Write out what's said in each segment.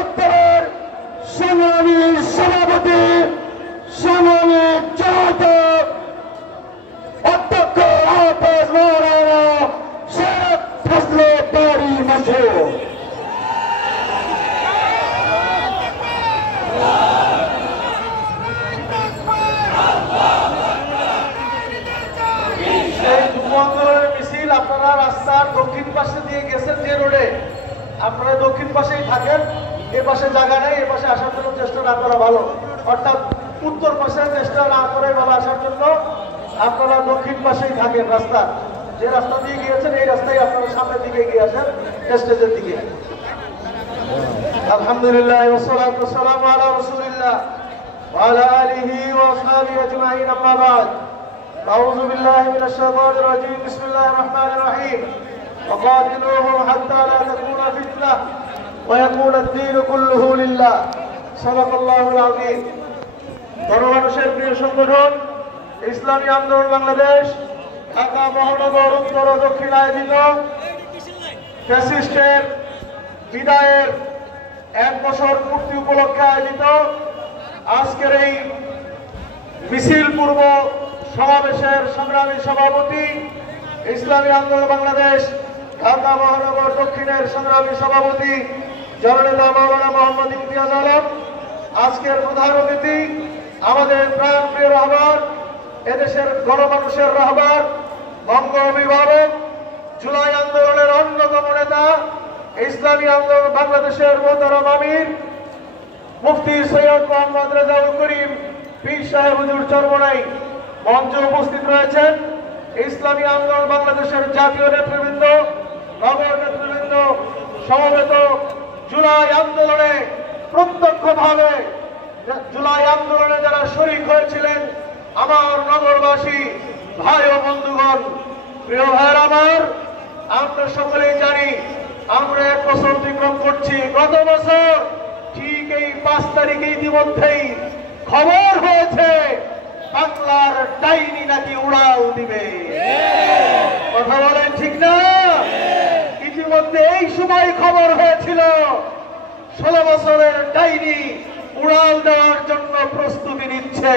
উত্তরের সংগ্রামী সভাপতি সংগ্রামী জনতা অধ্যক্ষ হাফেজ মাওলানা শেখ ফজলে বারী মাসুদ। আপনারা রাস্তার দক্ষিণ পাশে দিয়ে গেছেন যে রোডে, আপনারা দক্ষিণ পাশেই থাকেন, এ পাশে জায়গা নেই, এ পাশে আসার জন্য চেষ্টা না করা ভালো, অর্থাৎ উত্তর পাশে চেষ্টা না করে ভালো আসার জন্য আপনারা দক্ষিণ পাশেই থাকেন। রাস্তা যে রাস্তা দিয়ে গিয়েছেন এই রাস্তায় আপনারা সামনের দিকে এগিয়ে আসেন স্টেজের দিকে। আলহামদুলিল্লাহ ওয়াসসালাতু ওয়াসসালামু আলা রাসূলিল্লাহ ওয়া আলা আলিহি ওয়া আসহাবিহি আজমাইন, আম্মা বা'দ। أعوذ بالله من الشيطان الرجيم. بسم الله الرحمن الرحيم. وقاتلوهم حتى لا تكون فتنة ويكون الدين كله لله. صدق الله العظيم. গণমানুষের প্রিয় সংগঠন ইসলামী আন্দোলন বাংলাদেশ ঢাকা মহানগর উত্তর ও দক্ষিণ আয়োজিত ফ্যাসিস্টের বিদায়ের 1 বছর পূর্তি উপলক্ষে আয়োজিত আজকের এই মিছিল পূর্ব সমাবেশের সংগ্রামী সভাপতি ইসলামী আন্দোলন বাংলাদেশ ঢাকা মহানগর দক্ষিণের সংগ্রামী সভাপতি জননেতা মাওলানা মোহাম্মদ ইমতিয়াজ আলম, আজকের প্রধান অতিথি আমাদের প্রাণপ্রিয় রাহবার, এদেশের গণমানুষের রাহবার, বঙ্গ অভিভাবক, জুলাই আন্দোলনের অন্যতম নেতা, ইসলামী আন্দোলন বাংলাদেশের মোহতারাম আমির মুফতি সৈয়দ মোহাম্মদ রেজাউল করিম পীর সাহেব হুজুর চরমনাই, মঞ্চে উপস্থিত রয়েছেন ইসলামী আন্দোলন বাংলাদেশের জাতীয় নেতৃবৃন্দ, নগর নেতৃবৃন্দ, সমবেত জুলাই আন্দোলনে প্রত্যক্ষভাবে জুলাই আন্দোলনে যারা শরীক হয়েছিলেন আমার নগরবাসী ভাই ও বন্ধুগণ, প্রিয় ভাইয়ের আমার, আমরা সকলেই জানি আমরা 1 বছর অতিক্রম করছি। গত বছর ঠিক এই 5 তারিখে ইতিমধ্যেই খবর হয়েছে বাংলার ডাইনি নাকি উড়াল দিবে। কথা বলেন ঠিক না? ইতিমধ্যে এই সময় খবর হয়েছিল 16 বছরের ডাইনি উড়াল দেওয়ার জন্য প্রস্তুতি নিচ্ছে।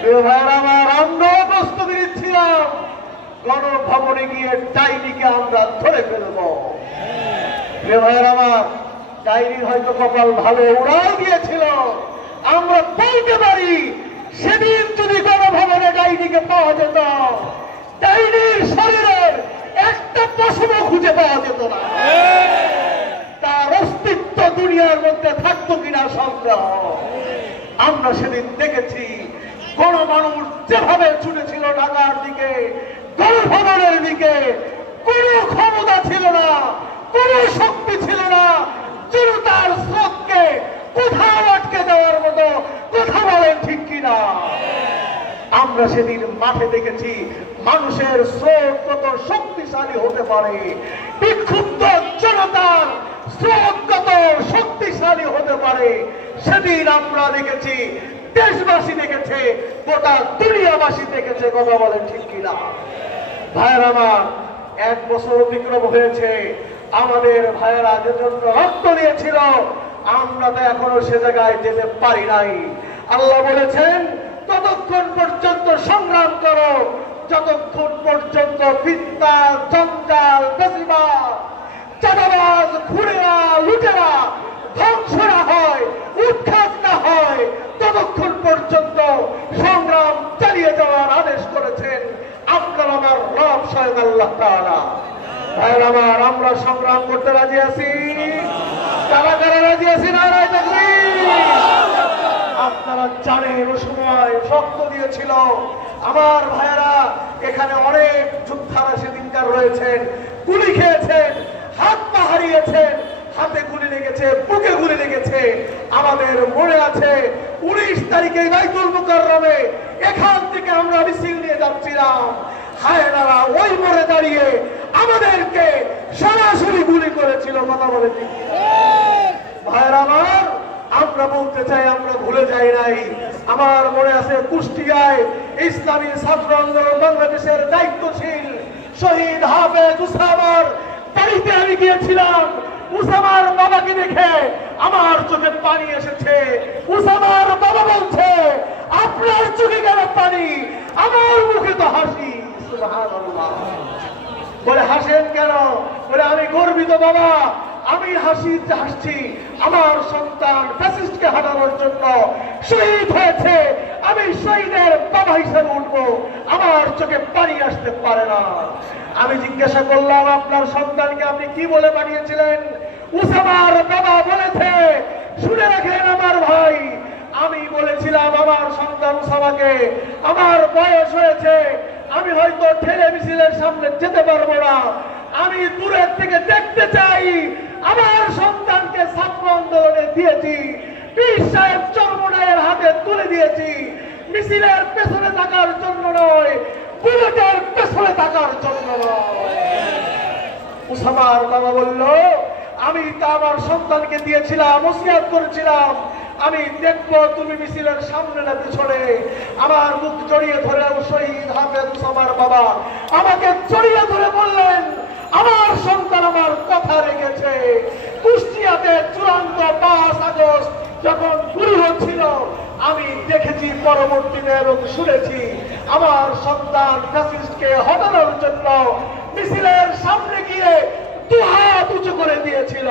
প্রিয় ভাইয়ের আমার, আমরাও প্রস্তুতি নিচ্ছিলাম গণভবনে গিয়ে ডাইনিকে আমরা ধরে ফেলব। প্রিয় ভাইয়ের আমার, ডাইনির হয়তো কপাল ভালো, উড়াল দিয়েছিল। আমরা বলতে পারি সেদিন যদি গণভবনে ডাইনিকে পাওয়া যেত, ডাইনির শরীরের একটা পশমও খুঁজে পাওয়া যেত না, তার অস্তিত্ব দুনিয়ার মধ্যে থাকতো কিনা সন্দেহ। আমরা সেদিন দেখেছি গণমানুষ যেভাবে ছুটেছিল ঢাকার দিকে, গণভবনের দিকে, কোনো ক্ষমতা ছিল না, কোনো শক্তি ছিল না জনতার স্রোতকে কোথাও আটকে দেওয়ার মতো। কথা বলেন ঠিক কিনা? আমরা সেদিন মাঠে দেখেছি মানুষের স্রোত কত শক্তিশালী হতে পারে, বিক্ষুব্ধ জনতার স্রোত কত শক্তিশালী হতে পারে। সেদিন আমরা দেখেছি, দেশবাসী দেখেছে, গোটা দুনিয়াবাসী দেখেছে। কথা বলেন ঠিক কিনা? ভাইয়েরা আমার, 1 বছর অতিক্রম হয়েছে। আমাদের ভাইয়েরা যে জন্য রক্ত দিয়েছিল আমরা তো এখনো সে জায়গায় যেতে পারি নাই। আল্লাহ বলেছেন ততক্ষণ পর্যন্ত সংগ্রাম করো যতক্ষণ পর্যন্ত ফিতনা, জঞ্জাল, বেশিবাদ, চাঁদাবাজ, খুঁড়েরা, লুটেরা ধ্বংস না হয়, উৎখাত না হয়, ততক্ষণ পর্যন্ত সংগ্রাম চালিয়ে যাওয়ার আদেশ করেছেন আপনার আমার রব স্বয়ং আল্লাহ তাআলা। ভাইরা আমার, আমরা সংগ্রাম করতে রাজি আছি? কারা কারা রাজি আছি? নারায়ে তাকবীর! আপনারা জানেন ওই সময় শক্ত দিয়েছিল আমার ভাইয়েরা। এখানে অনেক যোদ্ধারা সেদিনকার রয়েছেন, গুলি খেয়েছেন, হাত পা হারিয়েছেন, হাতে গুলি লেগেছে, বুকে গুলি লেগেছে। আমাদের মনে আছে 19 তারিখে বাইতুল মুকাররমে এখান থেকে আমরা মিছিল নিয়ে যাচ্ছিলাম, হায়নারা ওই মোড়ে দাঁড়িয়ে আমাদেরকে সরাসরি গুলি করেছিল। কথা বলে ঠিক ভাইয়েরা আমার, আমরা বলতে চাই আমরা ভুলে যাই নাই। আমার মনে আছে কুষ্টিয়ায় ইসলামী ছাত্র আন্দোলন বাংলাদেশের দায়িত্বশীল শহীদ হাফেজ উসামার বাড়িতে আমি গিয়েছিলাম। উসামার বাবাকে দেখে আমার চোখে পানি এসেছে। উসামার বাবা বলছে, আপনার চোখে কেন পানি, আমার মুখে তো হাসি। সুবহানাল্লাহ। বলে হাসেন কেন? বলে আমি গর্বিত বাবা, আমি হাসছি আমার সন্তান ফ্যাসিস্টকে হারানোর জন্য শহীদ হয়েছে, আমি শহীদের বাবা হিসেবে উঠবো, আমার চোখে পানি আসতে পারে না। আমি জিজ্ঞাসা করলাম, আপনার সন্তানকে আপনি কি বলে পাঠিয়েছিলেন? উসামার বাবা বলেছে, শুনে রাখেন আমার ভাই, আমি বলেছিলাম আমার সন্তান উসামাকে, আমার বয়স হয়েছে, আমি হয়তো ঠেলে মিছিলের সামনে যেতে পারবো না, আমি দূরের থেকে দেখতে চাই। আমার সন্তানকে ছাত্র আন্দোলনে দিয়েছি, পীর সাহেব চরমনায়ের হাতে তুলে দিয়েছি, মিছিলের পেছনে থাকার জন্য নয়, বুলেটের পেছনে থাকার জন্য নয়। উসামার বাবা বলল, আমি তা আমার সন্তানকে দিয়েছিলাম, ওসিয়াত করেছিলাম, আমি দেখবো তুমি মিছিলের সামনে না পিছনে। আমার মুখ জড়িয়ে ধরে শহীদ হাফেজ উসামার বাবা আমাকে জড়িয়ে ধরে বললেন, আমার সন্তান আমার কথা রেখেছে। কুষ্টিয়াতে চূড়ান্ত 5 আগস্ট যখন গুলি হচ্ছিল, আমি দেখেছি পরবর্তীতে এবং শুনেছি আমার সন্তান ফ্যাসিস্টকে হটানোর জন্য মিছিলের সামনে গিয়ে 2 হাত উঁচু করে দিয়েছিল।